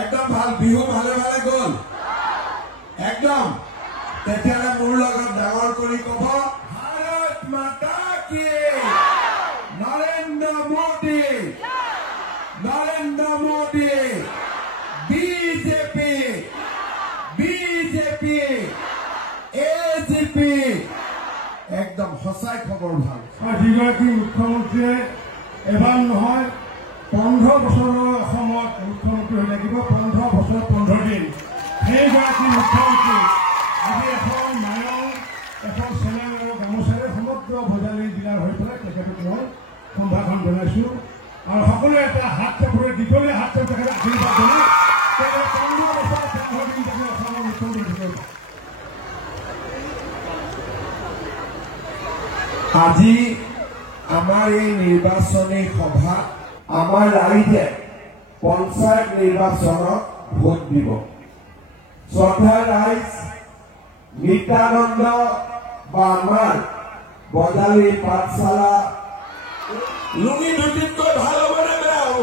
একদম ভাল বিহু ভালে ভালে গ'ল একদম তেতিয়ালে মোৰ লগত ডাঙৰ কৰি ক'ব ভাৰত মাতা কি নৰেন্দ্ৰ মোদী বিজেপি এজিপি একদম সঁচাই খবৰ ভাল যিগৰাকী মুখ্যমন্ত্ৰীয়ে এবাৰ নহয় 15 বছৰৰ অসমত মুখ্যমন্ত্ৰী হৈ লাগিব 15 বছৰ 15 দিন সেইগৰাকী মুখ্যমন্ত্ৰী আজি এখন মায়ং এখন চেনেল আৰু গামোচাৰে সমগ্ৰ ভোজালী জিলাৰ হৈ পেলাই তেখেতক মই সম্ভাষণ জনাইছোঁ আৰু সকলোৱে এটা হাত চাপৰি দীঘলীয়া হাত চাপৰি তেখেতক আশীৰ্বাদ জনাই 15 বছৰ 15 দিন তেখেত অসমৰ মুখ্যমন্ত্ৰী হৈ আজি আমাৰ এই নিৰ্বাচনী সভা আমাৰ ৰাইজে পঞ্চায়ত নিৰ্বাচনত ভোট দিব শ্ৰদ্ধাৰ ৰাইজ নিত্যানন্দ বা আমাৰ বজালী পাঠশালা লুঙি ধুতিতকৈ ভাল হ'ব নে বেয়া হ'ব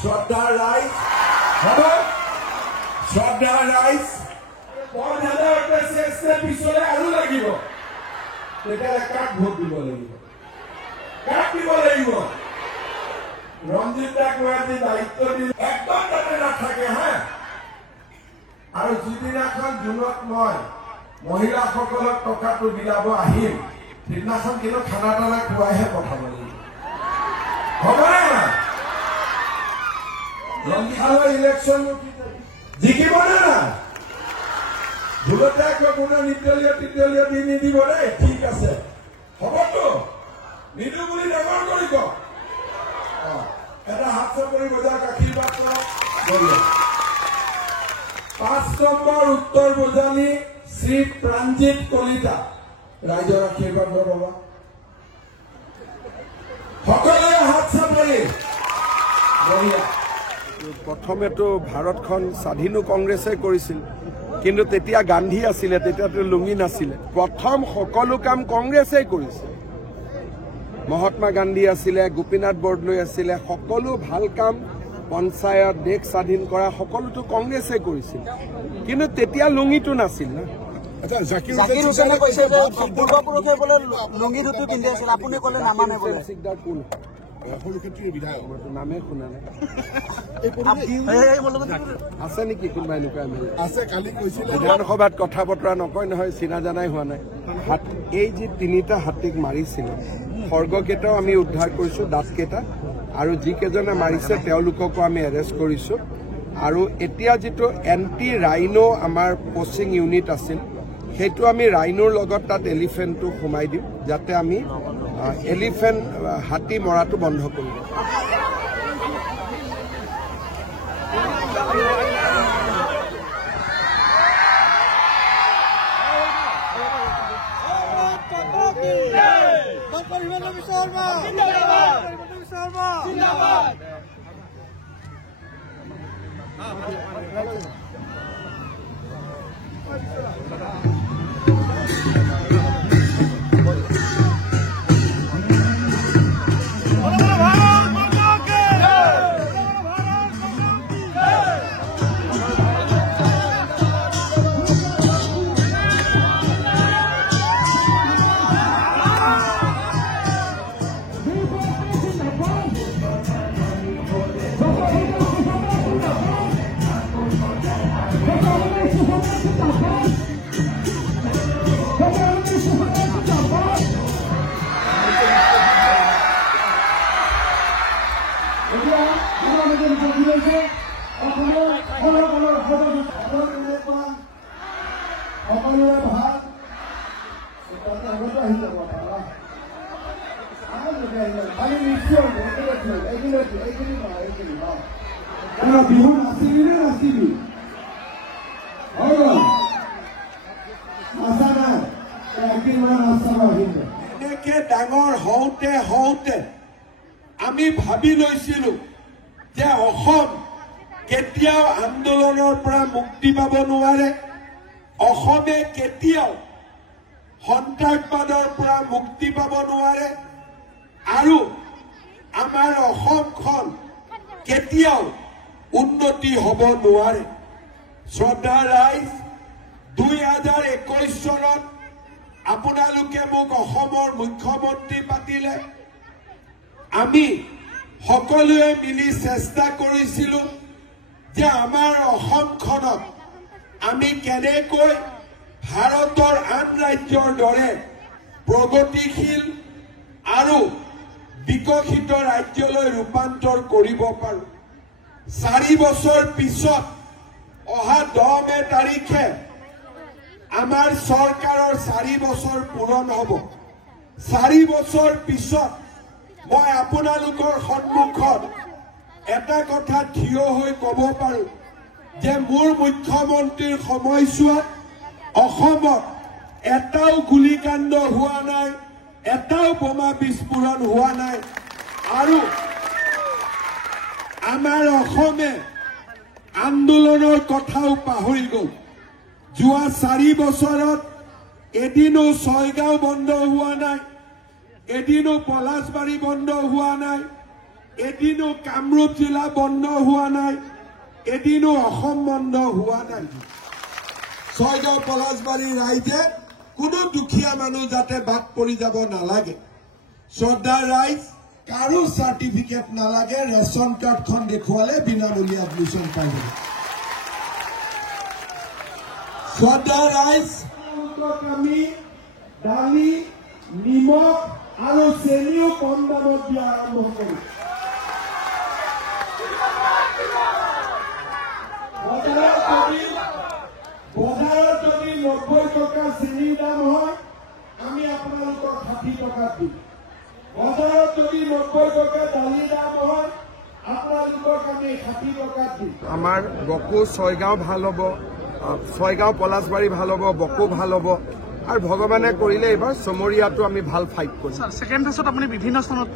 শ্ৰদ্ধাৰ ৰাইজ হ'ব শ্ৰদ্ধাৰ ৰাইজ 5000 পিছলৈ আৰু লাগিব তেতিয়াহ'লে কাক ভোট দিব লাগিব কাক দিব লাগিব ৰঞ্জিত দাক মই আজি দায়িত্ব দিম একদম তাতে নাথাকে হা আৰু যিদিনাখন জুনত মই মহিলাসকলক টকাটো বিলাব আহিম সিদিনাখন কিন্তু খানা টানা খুৱাইহে পঠাব লাগিব হ'বনে নাই ৰঞ্জিত ইলেকশ্যন জিকিবনে নাই ভুলতে আকৌ কোনো নিৰ্দলীয় দি নিদিব দেই ঠিক আছে হ'বতো নিদো বুলি ডাঙৰ কৰিব এটা হাত চাপৰি বজাৰ আশীৰ্বাদ কৰক 5 নম্বৰ উত্তৰ বজালী শ্ৰী প্ৰাণজিত কলিতা ৰাইজৰ আশীৰ্বাদ ল'ব সকলোৱে হাত চাপৰি প্ৰথমেতো ভাৰতখন স্বাধীনো কংগ্ৰেছে কৰিছিল কিন্তু তেতিয়া গান্ধী আছিলে তেতিয়াতো লুঙি নাছিলে প্ৰথম সকলো কাম কংগ্ৰেছেই কৰিছিল মহাত্মা গান্ধী আছিলে গোপীনাথ বৰদলৈ আছিলে সকলো ভাল কাম পঞ্চায়ত দেশ স্বাধীন কৰা সকলোতো কংগ্ৰেছে কৰিছিল কিন্তু তেতিয়া লুঙিটো নাছিল না জাকিৰ হুছেইনে কৈছে যে পূৰ্বপুৰুষে বোলে লুঙি ধুতি পিন্ধি আছিল আপুনি ক'লে নামানে বোলে কোন নামে শুনা নাই আছে নেকি কোনোবা এনেকুৱা আছে কালি কৈছিল বিধানসভাত কথা বতৰা নকয় নহয় চিনা জানাই হোৱা নাই এই যি 3টা হাতীক মাৰিছিল খৰ্গকেইটাও আমি উদ্ধাৰ কৰিছোঁ দাঁতকেইটা আৰু যিকেইজনে মাৰিছে তেওঁলোককো আমি এৰেষ্ট কৰিছোঁ আৰু এতিয়া যিটো এণ্টি ৰাইনো আমাৰ পচিং ইউনিট আছিল সেইটো আমি ৰাইনোৰ লগত তাত এলিফেণ্টটো সোমাই দিম যাতে আমি এলিফেণ্ট হাতী মৰাটো বন্ধ কৰিব ডাঙৰ হওঁতে আমি ভাবি লৈছিলো অসম কেতিয়াও আন্দোলনৰ পৰা মুক্তি পাব নোৱাৰে অসমে কেতিয়াও সন্ত্ৰাসবাদৰ পৰা মুক্তি পাব নোৱাৰে আৰু আমাৰ অসমখন কেতিয়াও উন্নতি হ'ব নোৱাৰে শ্ৰদ্ধা ৰাইজ 2021 চনত আপোনালোকে মোক অসমৰ মুখ্যমন্ত্ৰী পাতিলে আমি সকলোৱে মিলি চেষ্টা কৰিছিলো যে আমাৰ অসমখনক আমি কেনেকৈ ভাৰতৰ আন ৰাজ্যৰ দৰে প্ৰগতিশীল আৰু বিকশিত ৰাজ্যলৈ ৰূপান্তৰ কৰিব পাৰো 4 বছৰ পিছত অহা 10 মে তাৰিখে আমাৰ চৰকাৰৰ 4 বছৰ পূৰণ হ'ব 4 বছৰ পিছত মই আপোনালোকৰ সন্মুখত এটা কথা থিয় হৈ ক'ব পাৰো যে মোৰ মুখ্যমন্ত্ৰীৰ সময়ছোৱাত অসমত এটাও গুলিকাণ্ড হোৱা নাই এটাও বোমা বিস্ফোৰণ হোৱা নাই আৰু আমাৰ অসমে আন্দোলনৰ কথাও পাহৰি গ'ল যোৱা 4 বছৰত এদিনো ছয়গাঁও বন্ধ হোৱা নাই এদিনো পলাশবাৰী বন্ধ হোৱা নাই এদিনো কামৰূপ জিলা বন্ধ হোৱা নাই এদিনো অসম বন্ধ হোৱা নাই ছয়গাঁও পলাশবাৰী ৰাইজে কোনো দুখীয়া মানুহ যাতে বাদ পৰি যাব নালাগে শ্ৰদ্ধা ৰাইজ কাৰো চাৰ্টিফিকেট নালাগে ৰেচন কাৰ্ডখন দেখুৱালে বিনামূলীয়া এডমিশ্যন পাই যাব শ্ৰদ্ধা ৰাইজ আমি দালি নিমখ আৰু চেনিও কম দামত দিয়া আৰম্ভ কৰিম বজাৰত যদি 90 টকা চেনিৰ দাম হয় আমি আপোনালোকক 60 টকা দিম বজাৰত যদি 90 টকা দালিৰ দাম হয় আপোনালোকক আমি 60 টকা দিম আমাৰ বকো ছয়গাঁও ভাল হ'ব ছয়গাঁও পলাশবাৰী ভাল হ'ব বকো ভাল হ'ব আৰু ভগৱানে কৰিলে এইবাৰ চমৰীয়াটো আমি ভাল ফাইট কৰিম সেকেন্ড ফেজত আপুনি বিভিন্ন স্থানত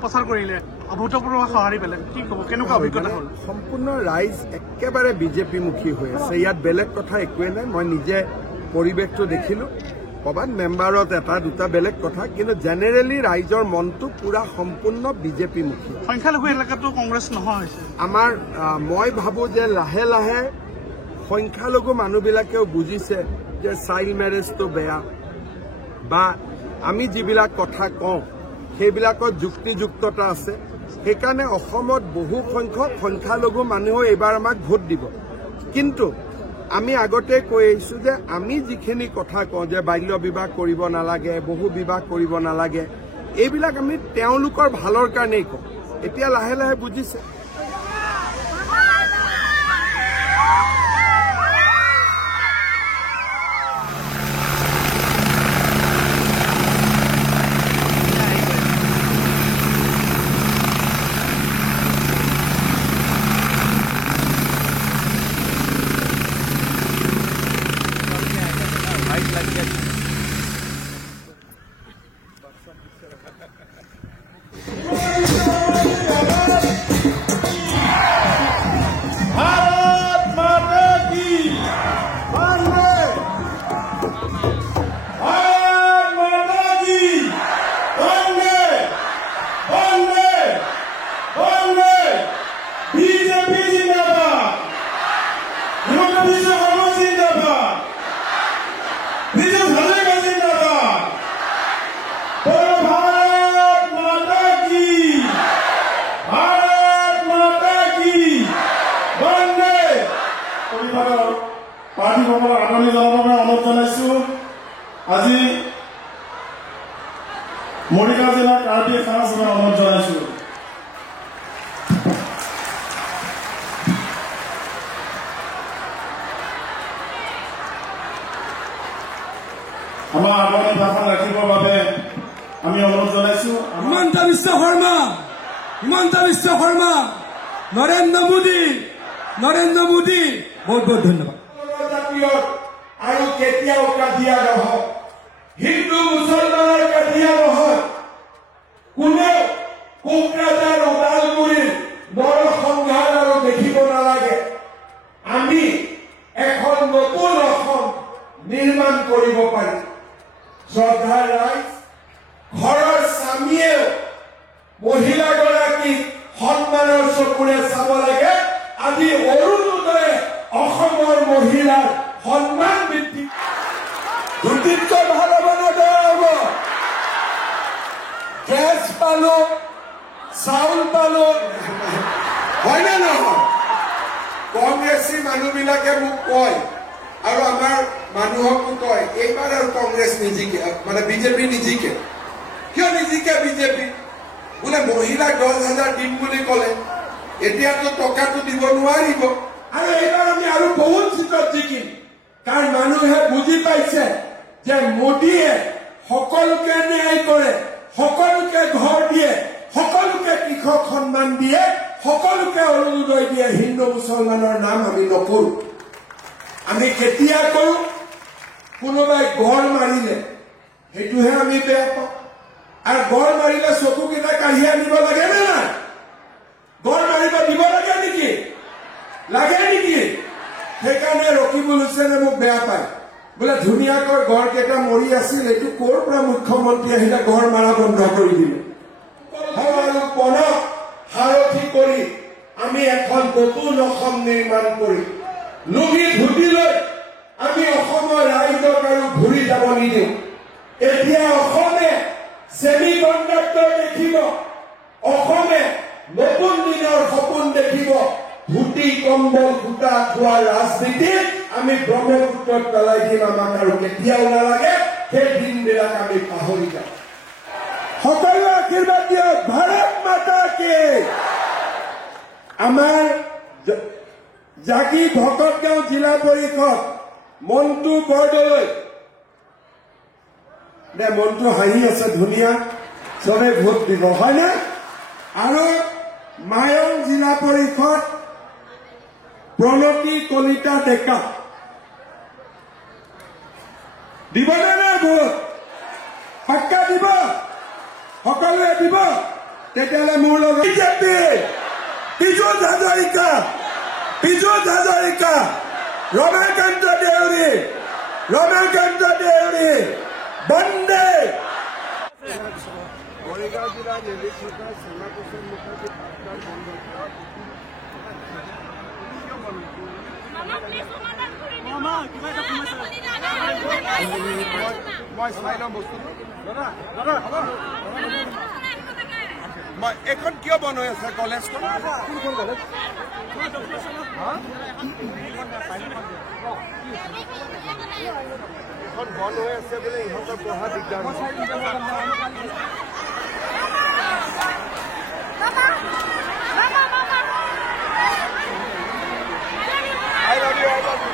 প্ৰচাৰ কৰিলে অভূতপূৰ্ব সঁহাৰি পালে কি ক'ব কেনেকুৱা অভিজ্ঞতা হ'ল সম্পূৰ্ণ ৰাইজ একেবাৰে বিজেপি মুখী হৈ আছে ইয়াত বেলেগ কথা একোৱে নাই মই নিজে পৰিৱেশটো দেখিলো ক'ৰবাত মেম্বাৰত এটা দুটা বেলেগ কথা কিন্তু জেনেৰেলি ৰাইজৰ মনটো পুৰা সম্পূৰ্ণ বিজেপি মুখী সংখ্যালঘু এলেকাতো কংগ্ৰেছ নহয় হৈছে আমাৰ মই ভাবো যে লাহে লাহে সংখ্যালঘু মানুহবিলাকেও বুজিছে যে চাইল্ড মেৰেজটো বেয়া বা আমি যিবিলাক কথা কওঁ সেইবিলাকত যুক্তিযুক্ততা আছে সেইকাৰণে অসমত বহু সংখ্যক সংখ্যালঘু মানুহেও এইবাৰ আমাক ভোট দিব কিন্তু আমি আগতে কৈ আহিছো যে আমি যিখিনি কথা কওঁ যে বাল্য বিবাহ কৰিব নালাগে বহু বিবাহ কৰিব নালাগে এইবিলাক আমি তেওঁলোকৰ ভালৰ কাৰণেই কওঁ এতিয়া লাহে লাহে বুজিছে পাৰ্টীসকলক আদৰণি জনাবৰ বাবে অনুৰোধ জনাইছো আজি মৰিগাঁও জিলাৰ কাৰ্বি খানা সভাৰ অনুৰোধ জনাইছো আমাৰ আগতে ভাষণ ৰাখিবৰ বাবে আমি অনুৰোধ জনাইছো হিমন্ত বিশ্ব শৰ্মা নৰেন্দ্ৰ মোদী বহুত বহুত ধন্যবাদ আৰু কেতিয়াও কাজিয়া নহয় হিন্দু মুছলমানৰ কাজিয়া নহয় কোনেও কোকৰাঝাৰ ওদালগুৰিৰ বৰ সংঘাত সন্মানৰ চকুৰে চাব লাগে। আজি অৰুণোদয়ে অসমৰ মহিলাৰ সন্মান বৃদ্ধি ধুতিতকৈ ভাল হ'ব নে বেয়া হ'ব? গেছ পালো, চাউল পালো, হয়নে নহয়? কংগ্ৰেছী মানুহবিলাকে মোক কয় আৰু আমাৰ মানুহকো কয় এইবাৰ আৰু কংগ্ৰেছ নিজিকে, মানে বিজেপি নিজিকে। কিয় নিজিকে বিজেপি? বোলে মহিলাক 10,000 দিম বুলি ক'লে, এতিয়াতো টকাটো দিব নোৱাৰিব আৰু এইবাৰ আমি আৰু বহুত চিটত জিকিম। কাৰণ মানুহে বুজি পাইছে যে মোদীয়ে সকলোকে ন্যায় কৰে, সকলোকে ঘৰ দিয়ে, সকলোকে কৃষক সন্মান দিয়ে, সকলোকে অৰুণোদয় দিয়ে। হিন্দু মুছলমানৰ নাম আমি নকৰো। আমি কেতিয়া কৰো? কোনোবাই গড় মাৰিলে সেইটোহে আমি বেয়া পাওঁ। আৰু গড় মাৰিলে চকুকেইটা কাঢ়ি আনিব লাগে নে নাই? গড় মাৰিব দিব লাগে নেকি? লাগে নেকি? সেইকাৰণে ৰকিবুল হুছেইনে মোক বেয়া পায়। বোলে ধুনীয়াকৈ গড় কেইটা মৰি আছিল, এইটো ক'ৰ পৰা মুখ্যমন্ত্ৰী আহিলে গড় মাৰা বন্ধ কৰি দিলে। আৰু পণক সাৰথি কৰি আমি এখন নতুন অসম নিৰ্মাণ কৰিম। লুঙি ধুতি লৈ আমি অসমৰ ৰাইজক আৰু ঘূৰি যাব নিদিওঁ। এতিয়া অসমে ছেমি কণ্ডাক্টৰ দেখিব, অসমে নতুন দিনৰ সপোন দেখিব। ধুতি কম্বল সূতা খোৱাৰ ৰাজনীতিত আমি ব্ৰহ্মপুত্ৰত পেলাই দিম। আমাক আৰু কেতিয়াও নালাগে, সেই দিনবিলাক আমি পাহৰি যাম। সকলোৱে আশীৰ্বাদ দিয়ক। ভাৰত মাতা কি। আমাৰ জাগি ভকতগাঁও জিলা পৰিষদ মন্টু বৰদলৈ, মন্টু হাঁহি আছে, ধুনীয়া, চবে ভোট দিব, হয়নে? আৰু মায়ং জিলা পৰিষদ প্ৰণতি কলিতা ডেকা, দিবনে নাই ভোট? পাক্কা দিব? সকলোৱে দিব? তেতিয়াহ'লে মোৰ লগত বিজেপি, পীযুষ হাজৰিকা, পীযুষ হাজৰিকা, ৰমাকান্ত দেউৰী, ৰমাকান্ত দেউৰী, বন্দে। মৰিগাঁও জিলাৰ নিৰ্দেশিকা শ্যামাপ্ৰসাদ মুখাৰ্জী পাঠদান বন্ধ। মই চাই লম বস্তুটো। মই এইখন কিয় বন্ধ হৈ আছে কলেজখন? কোনখন কলেজ? এখন বন্ধ হৈ আছে বোলে, ইহঁতৰ পঢ়া দিগদাৰ। I love you, I love you.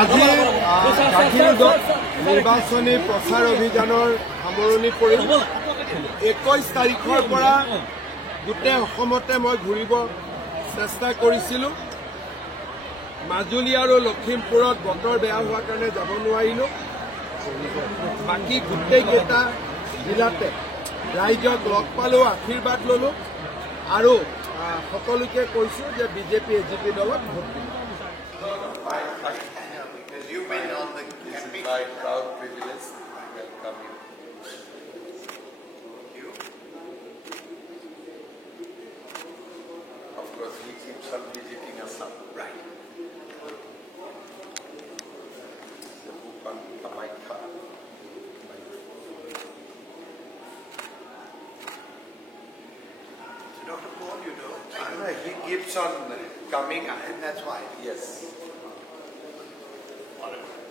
আজি নিৰ্বাচনী প্ৰচাৰ অভিযানৰ সামৰণি পৰিল। 21 তাৰিখৰ পৰা গোটেই অসমতে মই ঘূৰিব চেষ্টা কৰিছিলোঁ। মাজুলী আৰু লখিমপুৰত বতৰ বেয়া হোৱাৰ কাৰণে যাব নোৱাৰিলোঁ। বাকী গোটেইকেইটা জিলাতে ৰাইজক লগ পালোঁ, আশীৰ্বাদ ল'লোঁ আৰু সকলোকে কৈছোঁ যে বিজেপি এজিপি দলত ভোট দিম। You've been on the campaign. My proud privilege to welcome you. You? Of course, he keeps on visiting us up. Right. Dr. Paul, you know, he keeps on coming, and that's why. Yes. Whatever.